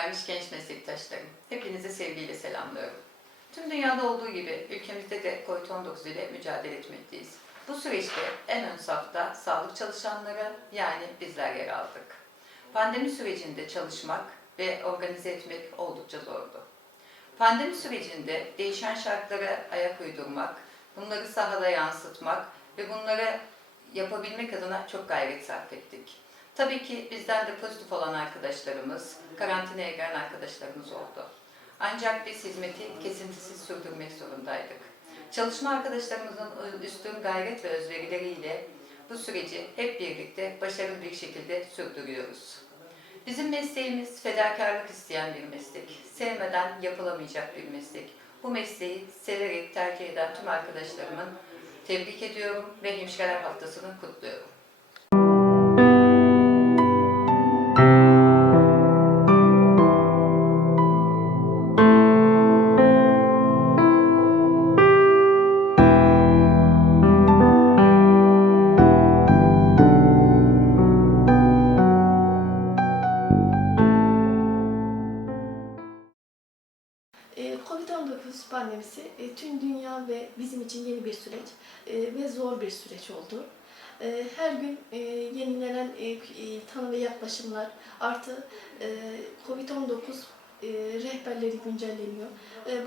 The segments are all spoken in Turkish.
vermiş genç meslektaşlarım, hepinizi sevgiyle selamlıyorum. Tüm dünyada olduğu gibi ülkemizde de COVID-19 ile mücadele etmekteyiz. Bu süreçte en ön safta sağlık çalışanları yani bizler yer aldık. Pandemi sürecinde çalışmak ve organize etmek oldukça zordu. Pandemi sürecinde değişen şartlara ayak uydurmak, bunları sahada yansıtmak ve bunları yapabilmek adına çok gayret sarf ettik. Tabii ki bizden de pozitif olan arkadaşlarımız, karantinaya giren arkadaşlarımız oldu. Ancak biz hizmeti kesintisiz sürdürmek zorundaydık. Çalışma arkadaşlarımızın üstün gayret ve özverileriyle bu süreci hep birlikte başarılı bir şekilde sürdürüyoruz. Bizim mesleğimiz fedakarlık isteyen bir meslek. Sevmeden yapılamayacak bir meslek. Bu mesleği severek tercih eden tüm arkadaşlarımın tebrik ediyorum ve Hemşireler Haftası'nı kutluyorum. Tüm dünya ve bizim için yeni bir süreç e, ve zor bir süreç oldu. E, Her gün e, yenilenen tanı ve yaklaşımlar artı e, Covid-19 e, rehberleri güncelleniyor.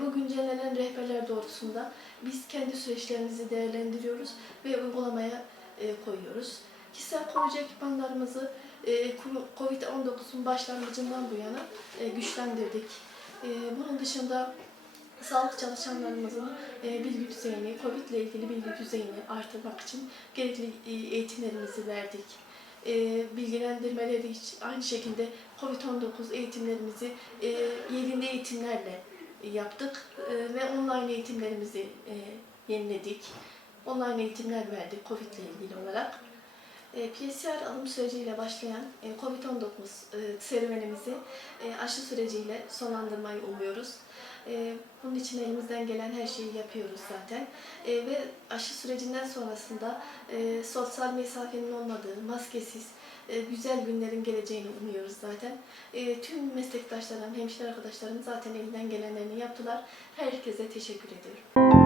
Bu güncellenen rehberler doğrultusunda biz kendi süreçlerimizi değerlendiriyoruz ve uygulamaya koyuyoruz. Kişisel koruyucu ekipmanlarımızı e, Covid-19'un başlangıcından bu yana güçlendirdik. Bunun dışında sağlık çalışanlarımızın e, bilgi düzeyini, COVID ile ilgili bilgi düzeyini artırmak için gerekli e, eğitimlerimizi verdik. E, Bilgilendirmeleri için aynı şekilde COVID-19 eğitimlerimizi yerinde eğitimlerle yaptık ve online eğitimlerimizi yeniledik. Online eğitimler verdik COVID ile ilgili olarak. E, PCR alım süreciyle başlayan e, COVID-19 e, serüvenimizi aşı süreciyle sonlandırmayı umuyoruz. Bunun için elimizden gelen her şeyi yapıyoruz zaten. Ve aşı sürecinden sonrasında sosyal mesafenin olmadığı, maskesiz, güzel günlerin geleceğini umuyoruz zaten. Tüm meslektaşlarım, hemşire arkadaşlarım zaten elinden gelenlerini yaptılar. Herkese teşekkür ediyorum.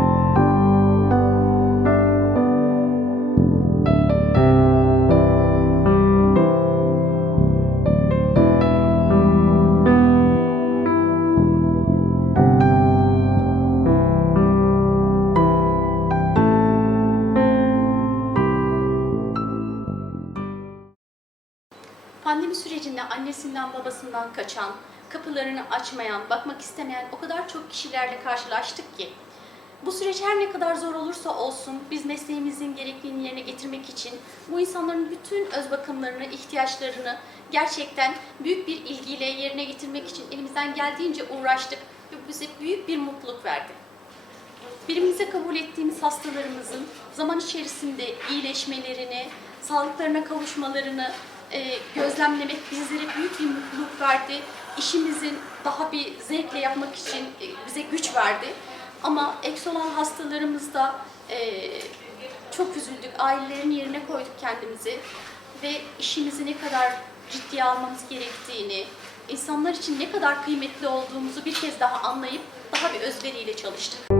Annesinden babasından kaçan, kapılarını açmayan, bakmak istemeyen o kadar çok kişilerle karşılaştık ki bu süreç her ne kadar zor olursa olsun biz mesleğimizin gerekliliğini yerine getirmek için bu insanların bütün öz bakımlarını, ihtiyaçlarını gerçekten büyük bir ilgiyle yerine getirmek için elimizden geldiğince uğraştık ve bize büyük bir mutluluk verdi. Birimize kabul ettiğimiz hastalarımızın zaman içerisinde iyileşmelerini, sağlıklarına kavuşmalarını e, gözlemlemek bizlere büyük bir mutluluk verdi. İşimizin daha bir zevkle yapmak için e, bize güç verdi. Ama eks olan hastalarımızda e, çok üzüldük. Ailelerin yerine koyduk kendimizi ve işimizi ne kadar ciddiye almamız gerektiğini, insanlar için ne kadar kıymetli olduğumuzu bir kez daha anlayıp daha bir özveriyle çalıştık.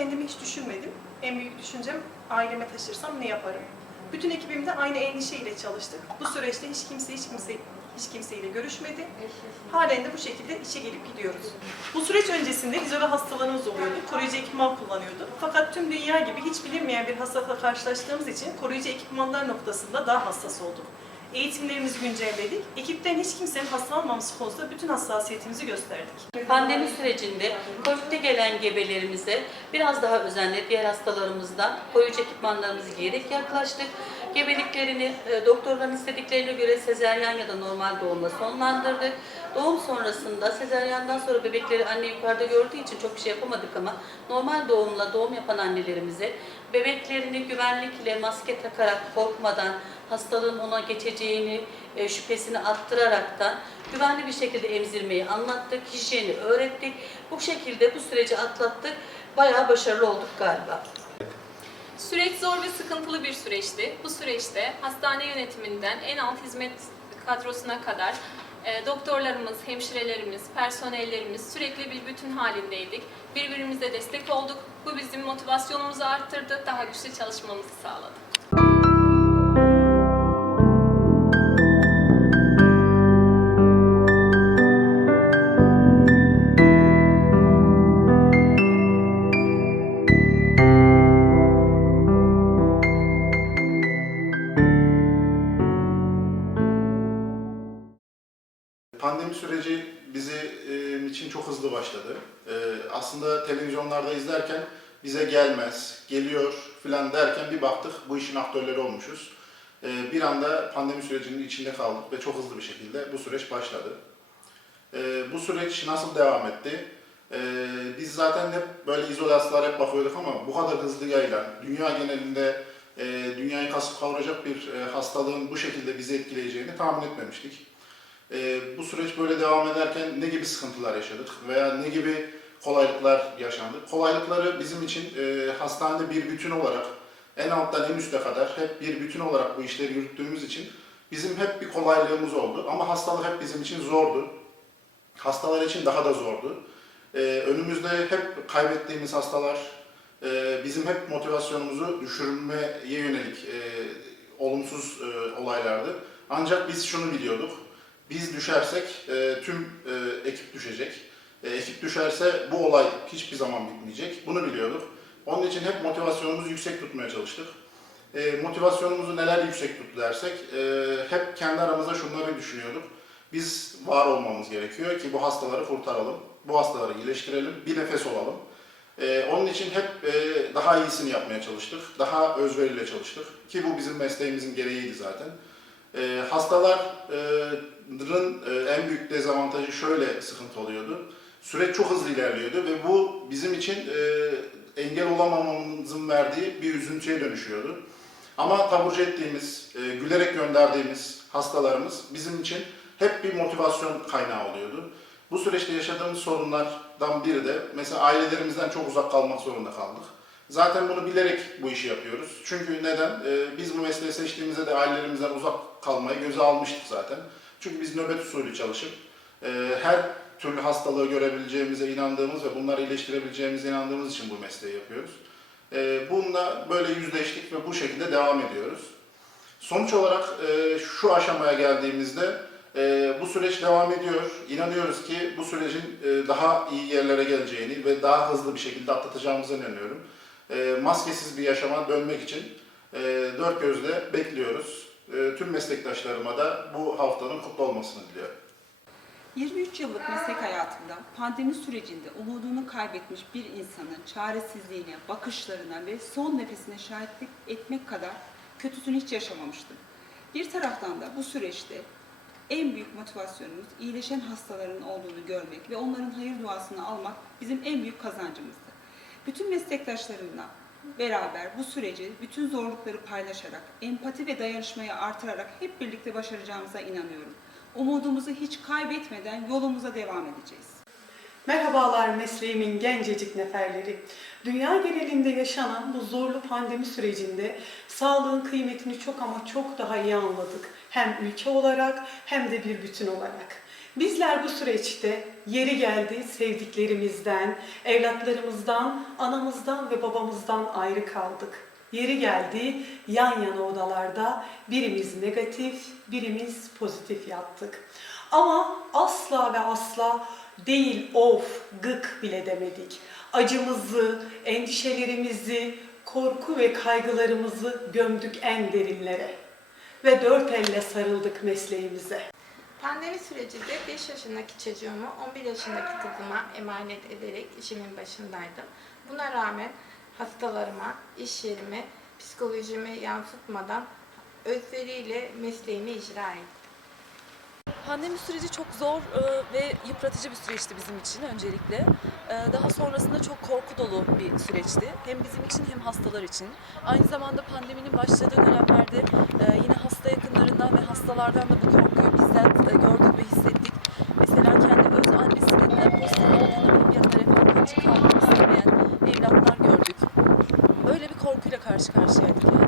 Kendimi hiç düşünmedim. En büyük düşüncem aileme taşırsam ne yaparım? Bütün ekibimde aynı endişeyle çalıştık. Bu süreçte hiç kimse hiç kimse hiç kimseyle görüşmedi. Halen de bu şekilde işe gelip gidiyoruz. Bu süreç öncesinde izole hastalarımız oluyordu. Koruyucu ekipman kullanıyordu. Fakat tüm dünya gibi hiç bilinmeyen bir hastalıkla karşılaştığımız için koruyucu ekipmanlar noktasında daha hassas olduk. Eğitimlerimizi güncelledik. Ekipten hiç kimsenin hastalanmaması konusunda bütün hassasiyetimizi gösterdik. Pandemi sürecinde COVID'de gelen gebelerimize biraz daha özenle diğer hastalarımızdan koruyucu ekipmanlarımızı giyerek yaklaştık. Gebeliklerini e, doktorların istediklerine göre sezeryan ya da normal doğumla sonlandırdık. Doğum sonrasında sezeryandan sonra bebekleri anne yukarıda gördüğü için çok bir şey yapamadık ama normal doğumla doğum yapan annelerimize bebeklerini güvenlikle maske takarak korkmadan hastalığın ona geçeceğini e, şüphesini attıraraktan güvenli bir şekilde emzirmeyi anlattık, hijyeni öğrettik. Bu şekilde bu süreci atlattık. Bayağı başarılı olduk galiba. Süreç zor ve sıkıntılı bir süreçti. Bu süreçte hastane yönetiminden en alt hizmet kadrosuna kadar e, doktorlarımız, hemşirelerimiz, personellerimiz sürekli bir bütün halindeydik. Birbirimize destek olduk. Bu bizim motivasyonumuzu arttırdı, daha güçlü çalışmamızı sağladı. Televizyonlarda izlerken bize gelmez, geliyor filan derken bir baktık bu işin aktörleri olmuşuz. E, Bir anda pandemi sürecinin içinde kaldık ve çok hızlı bir şekilde bu süreç başladı. E, Bu süreç nasıl devam etti? E, Biz zaten hep böyle izolasyolar hep bakıyorduk ama bu kadar hızlı yayılan, dünya genelinde e, dünyayı kasıp kavuracak bir e, hastalığın bu şekilde bizi etkileyeceğini tahmin etmemiştik. Ee, bu süreç böyle devam ederken ne gibi sıkıntılar yaşadık veya ne gibi kolaylıklar yaşandı? Kolaylıkları bizim için e, hastanede bir bütün olarak en alttan en üste kadar hep bir bütün olarak bu işleri yürüttüğümüz için bizim hep bir kolaylığımız oldu. Ama hastalık hep bizim için zordu. Hastalar için daha da zordu. Ee, önümüzde hep kaybettiğimiz hastalar e, bizim hep motivasyonumuzu düşürmeye yönelik e, olumsuz e, olaylardı. Ancak biz şunu biliyorduk. Biz düşersek e, tüm e, ekip düşecek. E, ekip düşerse bu olay hiçbir zaman bitmeyecek. Bunu biliyorduk. Onun için hep motivasyonumuzu yüksek tutmaya çalıştık. E, motivasyonumuzu neler yüksek tuttu dersek, e, hep kendi aramızda şunları düşünüyorduk. Biz var olmamız gerekiyor ki bu hastaları kurtaralım, bu hastaları iyileştirelim, bir nefes olalım. E, onun için hep e, daha iyisini yapmaya çalıştık, daha özveriyle çalıştık ki bu bizim mesleğimizin gereğiydi zaten. E, hastaların e, en büyük dezavantajı şöyle sıkıntı oluyordu. Süreç çok hızlı ilerliyordu ve bu bizim için e, engel olamamamızın verdiği bir üzüntüye dönüşüyordu. Ama taburcu ettiğimiz, e, gülerek gönderdiğimiz hastalarımız bizim için hep bir motivasyon kaynağı oluyordu. Bu süreçte yaşadığımız sorunlardan biri de mesela ailelerimizden çok uzak kalmak zorunda kaldık. Zaten bunu bilerek bu işi yapıyoruz. Çünkü neden? Ee, biz bu mesleği seçtiğimizde de ailelerimizden uzak kalmayı göze almıştık zaten. Çünkü biz nöbet usulü çalışıp e, her türlü hastalığı görebileceğimize inandığımız ve bunları iyileştirebileceğimize inandığımız için bu mesleği yapıyoruz. E, bununla böyle yüzleştik ve bu şekilde devam ediyoruz. Sonuç olarak e, şu aşamaya geldiğimizde e, bu süreç devam ediyor. İnanıyoruz ki bu sürecin e, daha iyi yerlere geleceğini ve daha hızlı bir şekilde atlatacağımıza inanıyorum. Maskesiz bir yaşama dönmek için dört gözle bekliyoruz. Tüm meslektaşlarıma da bu haftanın kutlu olmasını diliyorum. 23 yıllık meslek hayatımda pandemi sürecinde umudunu kaybetmiş bir insanın çaresizliğine, bakışlarına ve son nefesine şahitlik etmek kadar kötüsünü hiç yaşamamıştım. Bir taraftan da bu süreçte en büyük motivasyonumuz iyileşen hastaların olduğunu görmek ve onların hayır duasını almak bizim en büyük kazancımızdı. Bütün meslektaşlarımla beraber bu süreci bütün zorlukları paylaşarak, empati ve dayanışmayı artırarak hep birlikte başaracağımıza inanıyorum. Umudumuzu hiç kaybetmeden yolumuza devam edeceğiz. Merhabalar mesleğimin gencecik neferleri. Dünya genelinde yaşanan bu zorlu pandemi sürecinde sağlığın kıymetini çok ama çok daha iyi anladık. Hem ülke olarak hem de bir bütün olarak. Bizler bu süreçte yeri geldi sevdiklerimizden, evlatlarımızdan, anamızdan ve babamızdan ayrı kaldık. Yeri geldi yan yana odalarda birimiz negatif, birimiz pozitif yattık. Ama asla ve asla değil of, gık bile demedik. Acımızı, endişelerimizi, korku ve kaygılarımızı gömdük en derinlere. Ve dört elle sarıldık mesleğimize. Pandemi sürecinde 5 yaşındaki çocuğumu 11 yaşındaki kızıma emanet ederek işimin başındaydım. Buna rağmen hastalarıma, iş yerime, psikolojimi yansıtmadan özveriyle mesleğimi icra ettim. Pandemi süreci çok zor e, ve yıpratıcı bir süreçti bizim için öncelikle. E, Daha sonrasında çok korku dolu bir süreçti. Hem bizim için hem hastalar için. Aynı zamanda pandeminin başladığı dönemlerde e, yine hasta yakınlarından ve hastalardan da bu korkuyu e, gördük ve hissettik. Mesela kendi öz annesinin de pozitif olduğunu bilip yanında refakatçi kalmak istemeyen evlatlar gördük. Öyle bir korkuyla karşı karşıyaydık yani.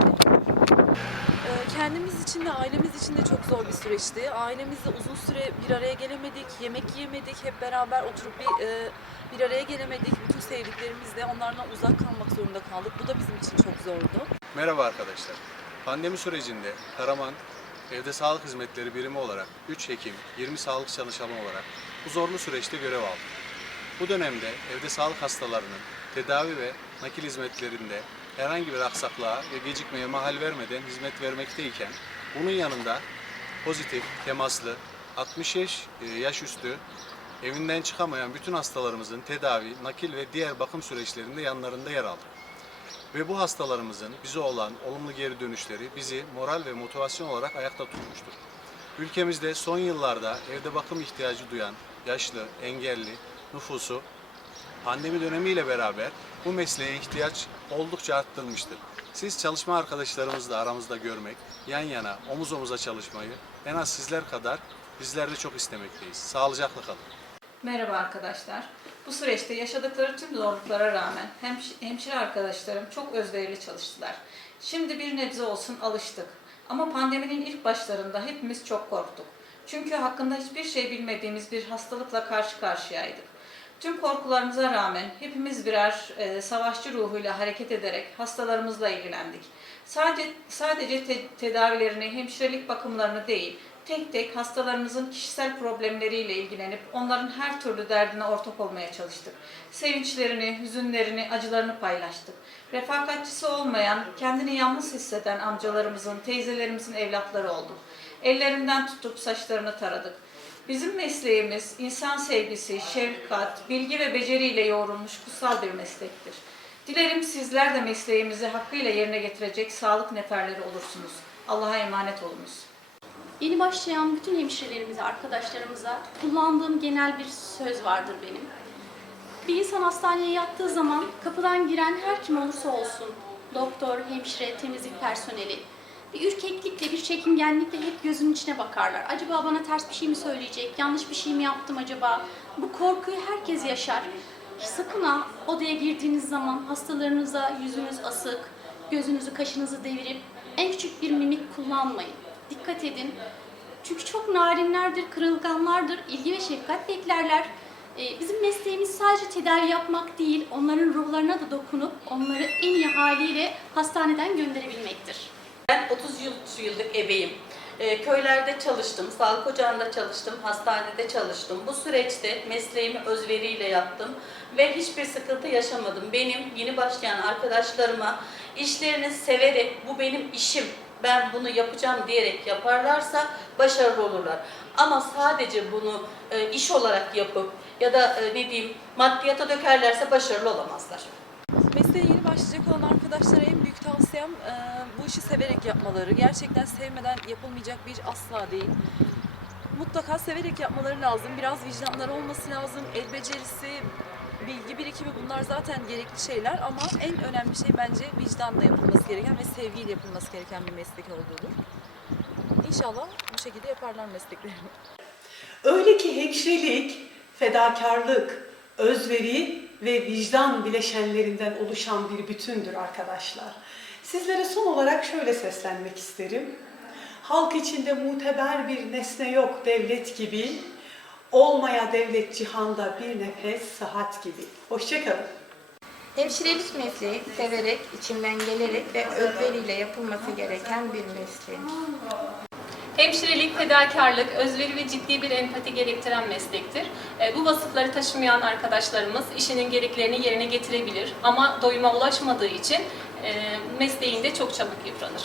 Ee, Kendimiz için de ailemiz için de çok zor bir süreçti. Ailemizle uzun süre bir araya gelemedik, yemek yiyemedik, hep beraber oturup bir, e, bir araya gelemedik. Bütün sevdiklerimizle onlardan uzak kalmak zorunda kaldık. Bu da bizim için çok zordu. Merhaba arkadaşlar. Pandemi sürecinde Karaman Evde Sağlık Hizmetleri Birimi olarak 3 Hekim, 20 sağlık çalışanı olarak bu zorlu süreçte görev aldım. Bu dönemde evde sağlık hastalarının tedavi ve nakil hizmetlerinde herhangi bir aksaklığa ve gecikmeye mahal vermeden hizmet vermekteyken bunun yanında pozitif, temaslı, 60 yaş, e, yaş üstü evinden çıkamayan bütün hastalarımızın tedavi, nakil ve diğer bakım süreçlerinde yanlarında yer aldım. Ve bu hastalarımızın bize olan olumlu geri dönüşleri bizi moral ve motivasyon olarak ayakta tutmuştur. Ülkemizde son yıllarda evde bakım ihtiyacı duyan yaşlı, engelli nüfusu pandemi dönemiyle beraber bu mesleğe ihtiyaç oldukça arttırmıştır. Siz çalışma arkadaşlarımızı da aramızda görmek, yan yana, omuz omuza çalışmayı en az sizler kadar bizler de çok istemekteyiz. Sağlıcakla kalın. Merhaba arkadaşlar. Bu süreçte yaşadıkları tüm zorluklara rağmen hemş- hemşire arkadaşlarım çok özverili çalıştılar. Şimdi bir nebze olsun alıştık. Ama pandeminin ilk başlarında hepimiz çok korktuk. Çünkü hakkında hiçbir şey bilmediğimiz bir hastalıkla karşı karşıyaydık. Tüm korkularımıza rağmen hepimiz birer e, savaşçı ruhuyla hareket ederek hastalarımızla ilgilendik. Sadece sadece te- tedavilerini, hemşirelik bakımlarını değil, tek tek hastalarımızın kişisel problemleriyle ilgilenip onların her türlü derdine ortak olmaya çalıştık. Sevinçlerini, hüzünlerini, acılarını paylaştık. Refakatçisi olmayan, kendini yalnız hisseden amcalarımızın, teyzelerimizin evlatları olduk. Ellerinden tutup saçlarını taradık. Bizim mesleğimiz insan sevgisi, şefkat, bilgi ve beceriyle yoğrulmuş kutsal bir meslektir. Dilerim sizler de mesleğimizi hakkıyla yerine getirecek sağlık neferleri olursunuz. Allah'a emanet olunuz. Yeni başlayan bütün hemşirelerimize, arkadaşlarımıza kullandığım genel bir söz vardır benim. Bir insan hastaneye yattığı zaman kapıdan giren her kim olursa olsun, doktor, hemşire, temizlik personeli, bir ürkeklikle, bir çekingenlikle hep gözünün içine bakarlar. Acaba bana ters bir şey mi söyleyecek, yanlış bir şey mi yaptım acaba? Bu korkuyu herkes yaşar. Sakın ha odaya girdiğiniz zaman hastalarınıza yüzünüz asık, gözünüzü kaşınızı devirip en küçük bir mimik kullanmayın. Dikkat edin. Çünkü çok narinlerdir, kırılganlardır, ilgi ve şefkat beklerler. Ee, bizim mesleğimiz sadece tedavi yapmak değil, onların ruhlarına da dokunup onları en iyi haliyle hastaneden gönderebilmektir. Ben 30 yıl, yıllık ebeyim. Ee, köylerde çalıştım, sağlık ocağında çalıştım, hastanede çalıştım. Bu süreçte mesleğimi özveriyle yaptım ve hiçbir sıkıntı yaşamadım. Benim yeni başlayan arkadaşlarıma işlerini severek bu benim işim, ben bunu yapacağım diyerek yaparlarsa başarılı olurlar. Ama sadece bunu e, iş olarak yapıp ya da e, ne diyeyim maddiyata dökerlerse başarılı olamazlar. Mesleğe yeni başlayacak olan arkadaşlara tavsiyem e, bu işi severek yapmaları. Gerçekten sevmeden yapılmayacak bir iş asla değil. Mutlaka severek yapmaları lazım. Biraz vicdanları olması lazım. El becerisi, bilgi birikimi bunlar zaten gerekli şeyler ama en önemli şey bence vicdanla yapılması gereken ve sevgiyle yapılması gereken bir meslek olduğudur. İnşallah bu şekilde yaparlar mesleklerini. Öyle ki hemşirelik, fedakarlık, özveri ve vicdan bileşenlerinden oluşan bir bütündür arkadaşlar. Sizlere son olarak şöyle seslenmek isterim. Halk içinde muteber bir nesne yok devlet gibi, olmaya devlet cihanda bir nefes sıhhat gibi. Hoşçakalın. Hemşirelik mesleği severek, içinden gelerek ve özveriyle yapılması gereken bir meslek. Hemşirelik, fedakarlık, özveri ve ciddi bir empati gerektiren meslektir. E, Bu vasıfları taşımayan arkadaşlarımız işinin gereklerini yerine getirebilir ama doyuma ulaşmadığı için mesleğinde çok çabuk yıpranır.